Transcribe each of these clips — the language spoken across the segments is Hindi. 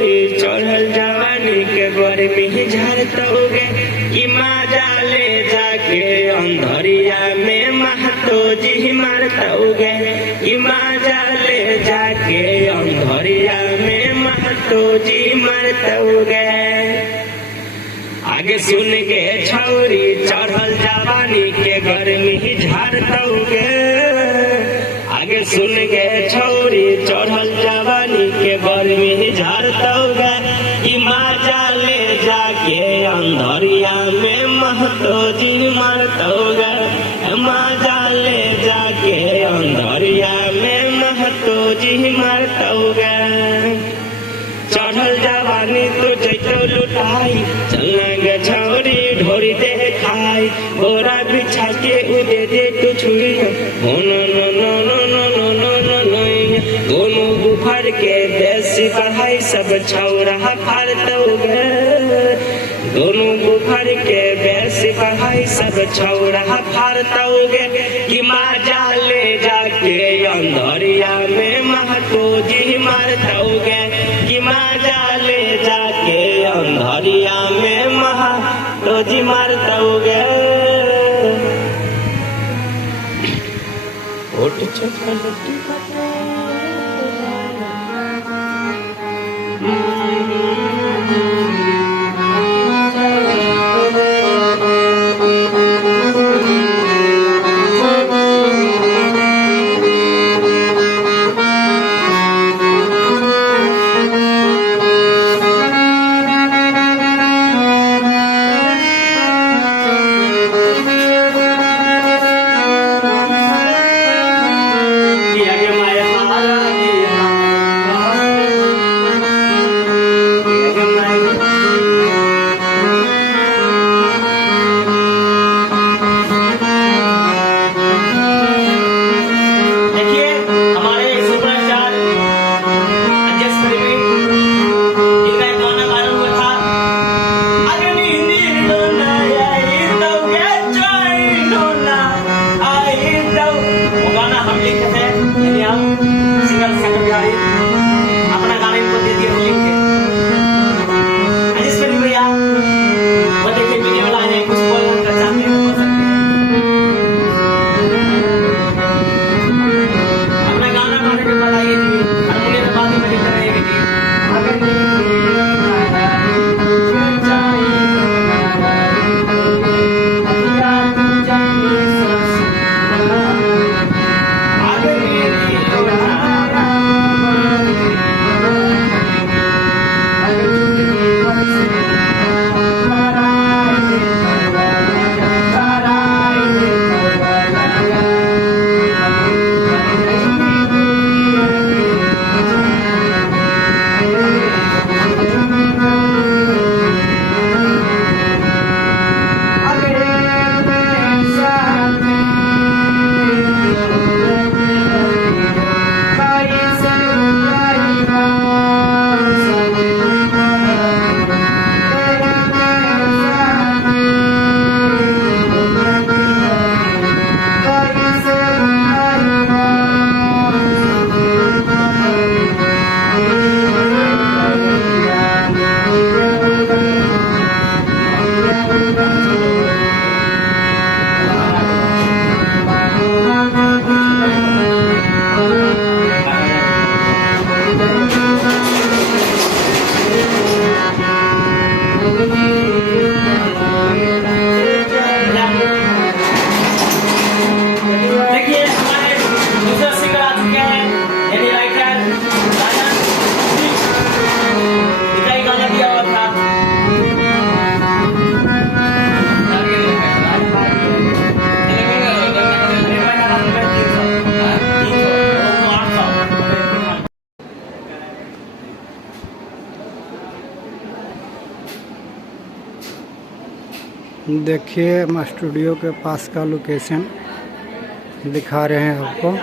छौरी चढ़ल जवानी के गर्मी झरतौगे कि मजा ले जाके अंधरिया में महतो जी मारतौगे कि मजा ले जाके अंधरिया में महतो जी मारतौगे। आगे सुन के छौरी चढ़ल जवानी के गर्मी झारतौगे, आगे सुन के छौरी चढ़ल जवानी के गर्मी झारतौगे कि मजा ले जाके अंधरिया में महतो जी मारतौगे, मजा ले जाके अंधरिया में महतो जी मारतौगे। चढ़ल जवानी तो जैतो लुटाई चलना छौरी ढोरी दे खाई, बोरा बिछा के उदे दे तू छुई no no no no no no no no no. दोनों बुफर के देसी पढ़ाई सब छौरा फाड़तौगे, दोनों बुफर के देसी पढ़ाई सब छौरा फाड़तौगे कि मजा ले जाके अंधरिया में महतो जी मारतौगे कि मजा ले जाके अंधरिया में महतो जी मारतौगे। देखिए हम स्टूडियो के पास का लोकेशन दिखा रहे हैं आपको।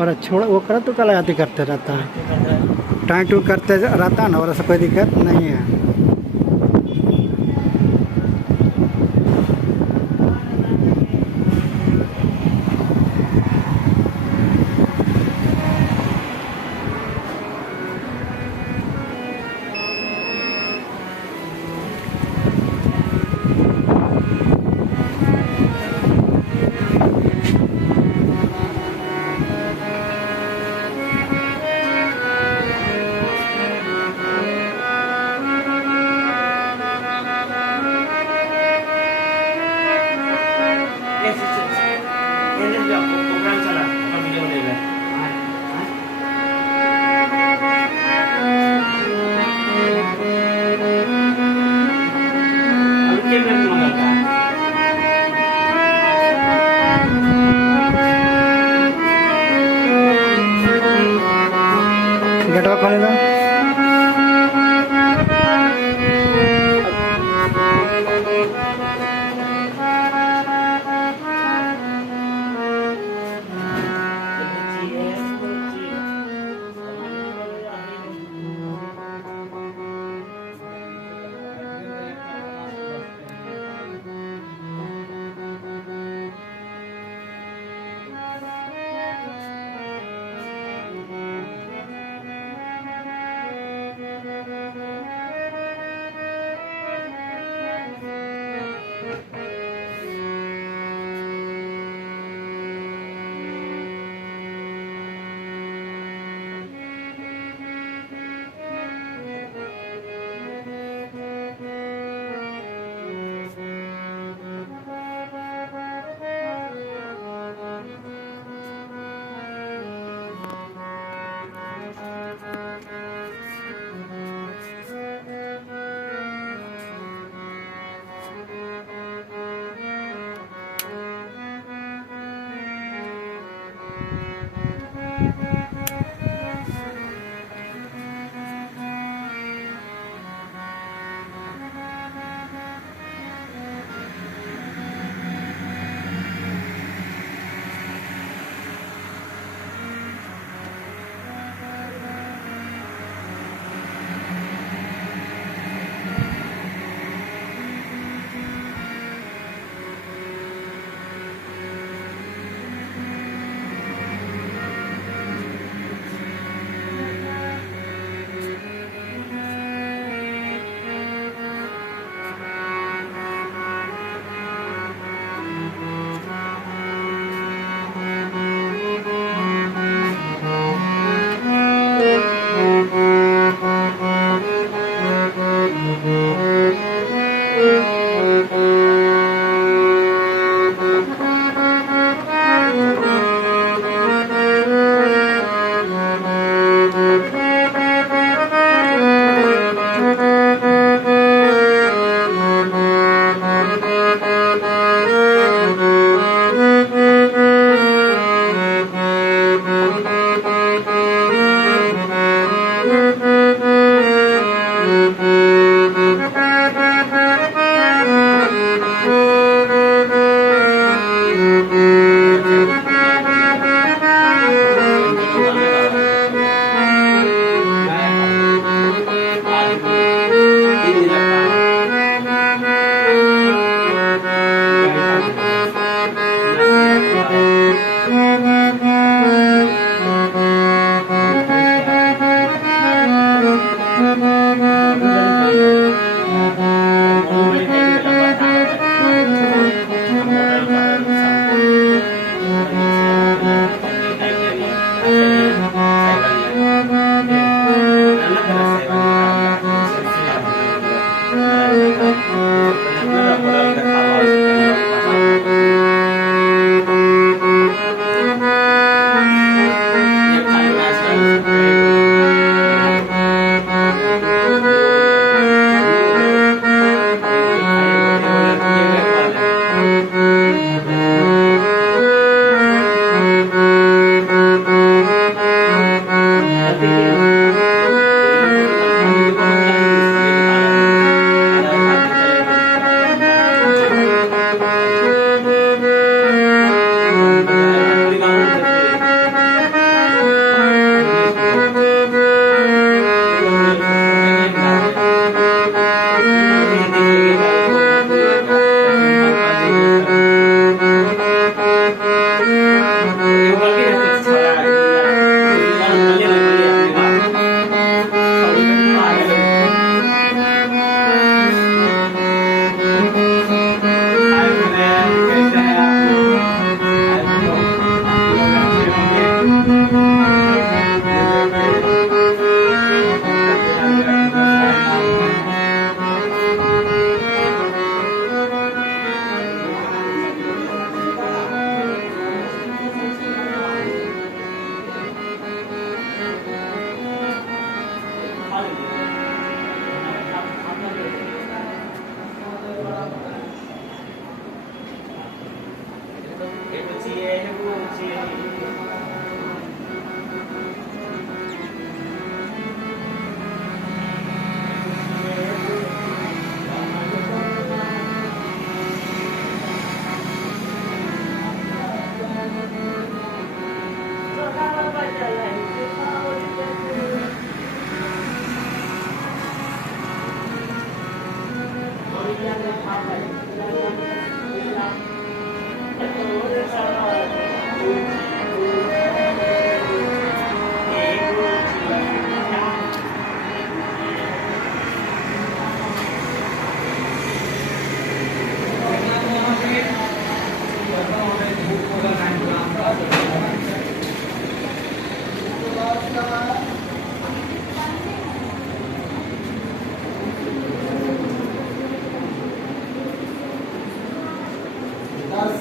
और छोड़ वो करा तो कलायाती करते रहता है, टाइम टू करते रहता है ना, और ऐसा कोई दिक्कत नहीं है। Ini juga program salah, program video ni lah. Aku kena mengamalkan. गेटवा खोले ना।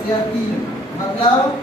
विद्यार्थी मतलब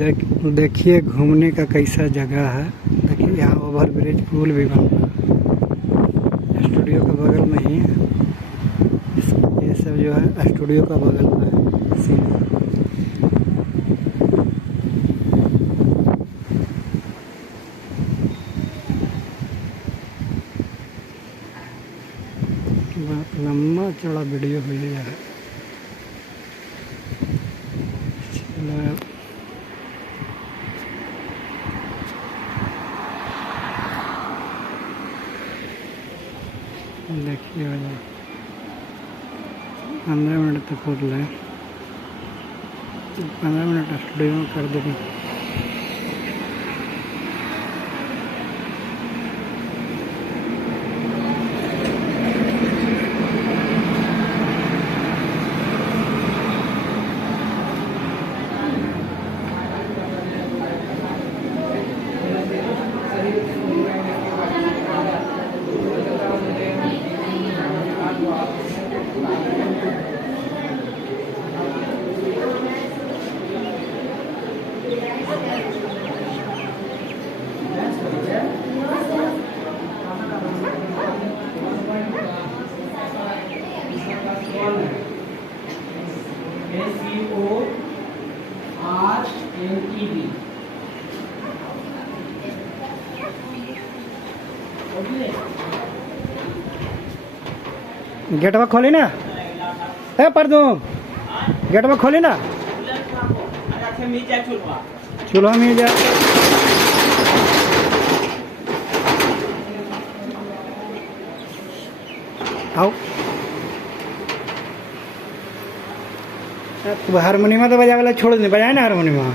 देखिए घूमने का कैसा जगह है। देखिए यहाँ ओवर ब्रिज पुल भी बन रहा है स्टूडियो के बगल में ही है। ये सब जो है स्टूडियो का बगल में है सीन। बहुत लंबा चौड़ा वीडियो हो गया है। चलो देखिए 15 मिनट तक हो रहा है। 15 मिनट स्टूडियो में कर देंगे। गेटवा खोली ना पर दो गेटवा खोली ना चूल्हा में जा आओ। तू हारमोनियम तो बजा वाला छोड़ दे, बजाए ना हारमोनियम।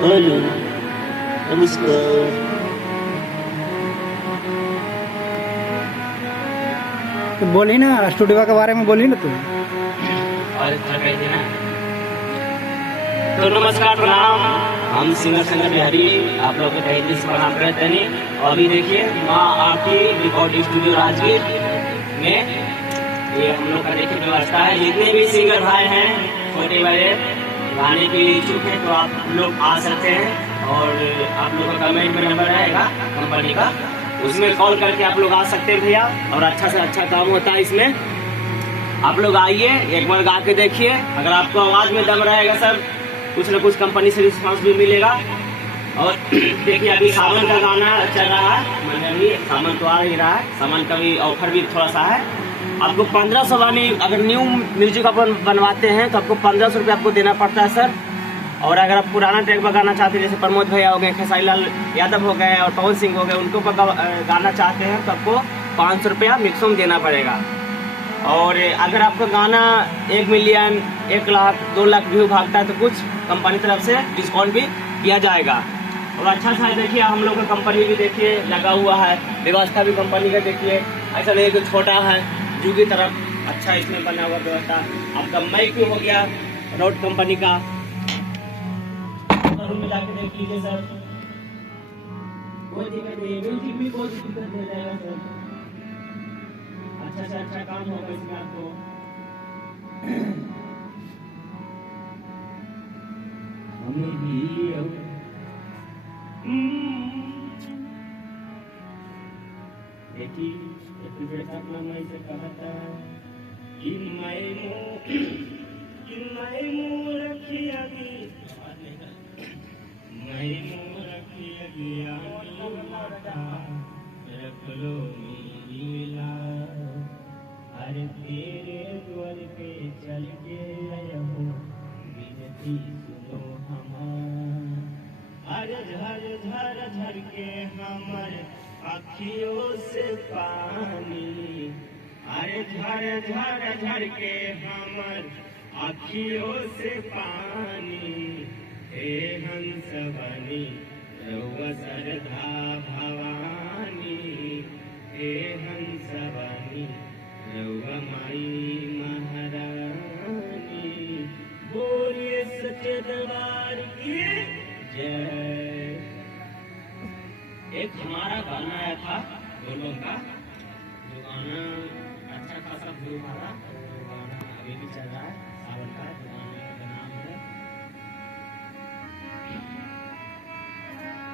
हेलो नमस्कार। तो बोली ना स्टूडियो के बारे में, बोली ना तुम। और ना तो नमस्कार प्रणाम, हम सिंगर संजय बिहारी आप लोग के तहे दिल से प्रणाम करते हैं। और अभी देखिए माँ आपकी रिकॉर्डिंग स्टूडियो राजगीर में ये हम लोग का देखिए व्यवस्था है। जितने भी सिंगर भाई हैं छोटे बड़े गाने के लिए इच्छुक हैं तो आप लोग आ सकते हैं। और आप लोगों का कमेंट में नंबर रहेगा कंपनी का, उसमें कॉल करके आप लोग आ सकते हैं भैया। और अच्छा से अच्छा काम होता है इसमें, आप लोग आइए एक बार गा के देखिए। अगर आपको आवाज़ में दम रहेगा सर, कुछ न कुछ कंपनी से रिस्पॉन्स भी मिलेगा। और देखिए अभी सावन का गाना चल रहा है, मैंने अभी सावन तो आ ही रहा है, सावन का भी ऑफर भी थोड़ा सा है। आपको 1500 वाली अगर न्यू म्यूजिक अपन बनवाते हैं तो आपको 1500 रुपये आपको देना पड़ता है सर। और अगर आप पुराना ट्रैक पर गाना चाहते हैं, जैसे प्रमोद भैया हो गए, खेसारी लाल यादव हो गए और पवन सिंह हो गए, उनको पर गाना चाहते हैं तो आपको 500 रुपया मिक्सम देना पड़ेगा। और अगर आपका गाना 1 मिलियन 1 लाख 2 लाख व्यू भागता है तो कुछ कंपनी तरफ से डिस्काउंट भी किया जाएगा। और अच्छा सा देखिए हम लोग का कंपनी भी देखिए लगा हुआ है, व्यवस्था भी कंपनी का देखिए ऐसा नहीं कि छोटा है जू की तरफ, अच्छा इसमें बना हुआ व्यवस्था। आपका माइक हो गया रोड कंपनी का, मिला के देख लीजिए सर, कोई दिक्कत नहीं, म्यूजिक भी कोई दिक्कत नहीं रहेगा सर। अच्छा से अच्छा काम होगा इसमें आपको। हमें भी देखिए अपना मैं से कहता है कि मैं रखिया मैं रखिया रख लो मिला। अरे तेरे द्वार पे चल के आया हूँ, विनती सुनो हमार। अरे झर झर झर के हमर अखियों से पानी, अरे झर झर झर के हमर अखियों से पानी। हे हंस बनी रउआ सरधा भवानी, हे हंस बनी रउआ माई महारानी। बोलिए सच्चे दरबार की जय। एक हमारा गाना आया था बोलों का, जो गाना अच्छा खासा व्यू मारा, वो गाना अभी भी चल रहा है सावन का। गाने का नाम है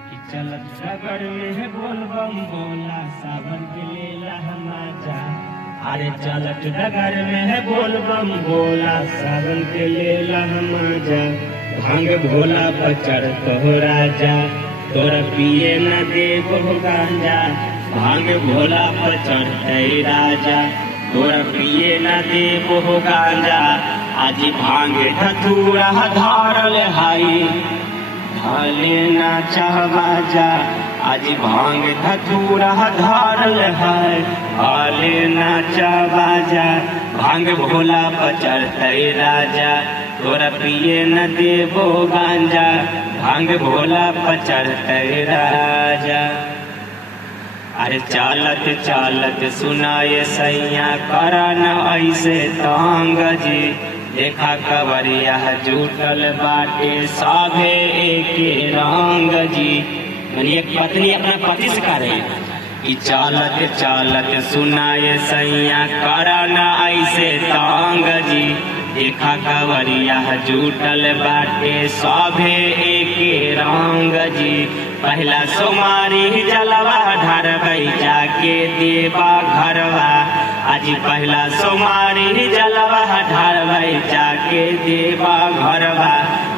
कि चलत डगर में बोलबम बोला सावन के लेला मजा। अरे चलत डगर में बोलबम बोला सावन के लेला मजा। भांग भोला बचर तो राजा, तोरा पिए न देबो गांजा। भांग भोला बचर है राजा, तोरा पिए न देबो गांजा। आज भांग धतूरा धारल हाई, धाले ना चाहवा जा। आज भांग धतूरा धारल है, हाले ना चाहवा जा। भांग भोला बचर है राजा, तोरा पिए न देबो गांजा। भांग भोला बचर है राजा। अरे चालत चालत सुनाए सैया करा न ऐसे तांग जी। देखा कवरिया जुटल बाटे साभे एके रंग जी। यानी एक पत्नी अपना पति से कह रही है कि चालत चालत सुनाए सैया करा न ऐसे तांग जी। देखा कवरिया जुटल बाटे साभे एके रंग जी। पहला सोमारी जलवा ढरबई जाके देवा घरवा। आज पहला सोमारी जलवा ढरबई जाके देवा घरवा।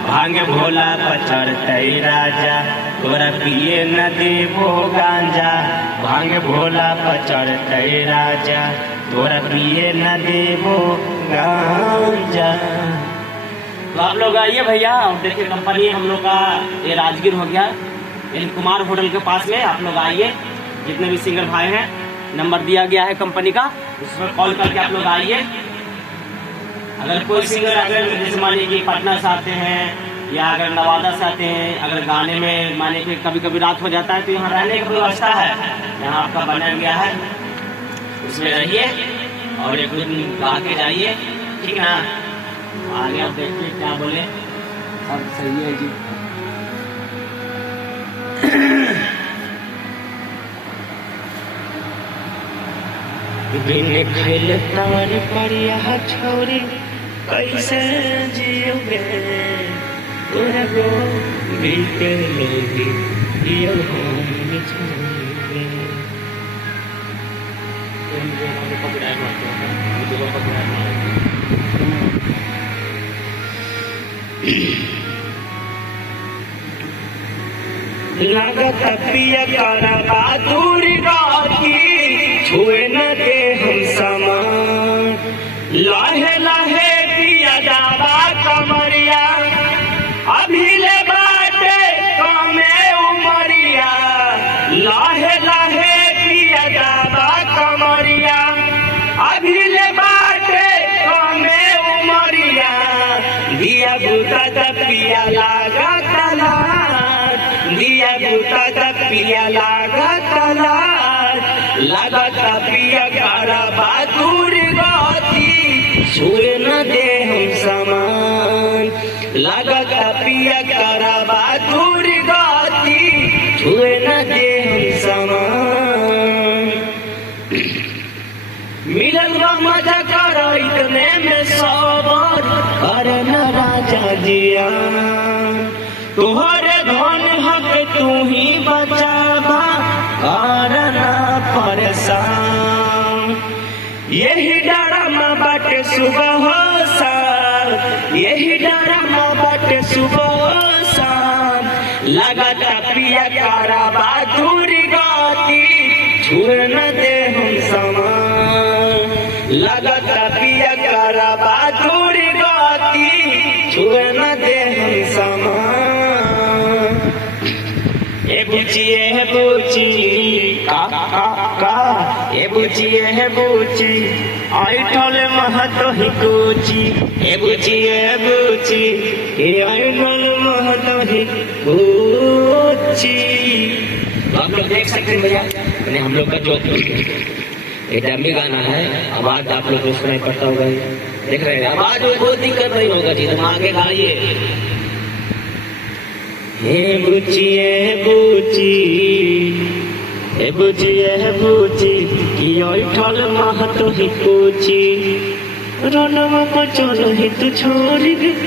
भांग भोला बचर तई राजा, तोरा पिए न देबो गांजा। भांग भोला बचर तई राजा, तोरा पिए न देबो गांजा। तो आप लोग आइए भैया, और देखिए कंपनी हम लोग का ये राजगीर हो गया, कुमार होटल के पास में। आप लोग आइए, जितने भी सिंगर भाई हैं, नंबर दिया गया है कंपनी का, उस पर कॉल करके आप लोग आइए। अगर कोई सिंगर अगर जैसे मानिए कि पटना से आते हैं या अगर नवादा से आते हैं, अगर गाने में माने कि कभी कभी रात हो जाता है तो यहाँ रहने की व्यवस्था है, यहाँ आपका बना गया है, उसमें रहिए और एक दिन गा के जाइए, ठीक है ना। आगे आप देखिए क्या बोले, सब सही है जी। बिन खेल तार पर यह छोरी कैसे जियोगे, तोरा गो बीते लोगी यो हम छोड़ोगे। लागत पिया करा बहादुर गाती, छुए न दे हम समान, लाहे लाहे पिया जावा कमरिया, अभी ले बाटे कमे उमरिया, लाहे लाहे पिया जावा कमरिया, अभी ले बाटे कमे उमरिया, दिया बुता का पिया लागा तलार, दिया बुता का पिया लागा तलार, लागत पिया करा बहादुर गाती, छुए न दे हम समान, लागत पिया करा बहादुर गाती, छुए न दे हम समान। मिलन बा मजा करो इतने में सबर, अरे न राजा जिया, तुहरे धन हक तू ही बचावा, करना परेशान। यही डरमा बाटे सुबह हो शाम, यही डरमा बाटे सुबह हो शाम, लगाता पिया करा बहादुर गाती, छुए न दे हम समान, लगाता पिया करा बहादुर गाती, छुए न दे हम समान। ए बुचिए है बुची का ए बुचिए है बुची, आई ठोले महतो ही कुची, ए बुचिए है बुची, आई ठोले महतो ही कुची। तो आप लोग देख सकते हैं भैया, मैंने हम लोग का जो ये डमी गाना है, आवाज आप लोग को सुनाई पड़ता होगा, देख रहे हैं आवाज में कोई दिक्कत नहीं होगा जी, तुम आगे गाइए। हे बुचिए बुची, हे बुचिए बुची, यो ठल महतो ही कुची, रोनवा को चलो ही तू छोड़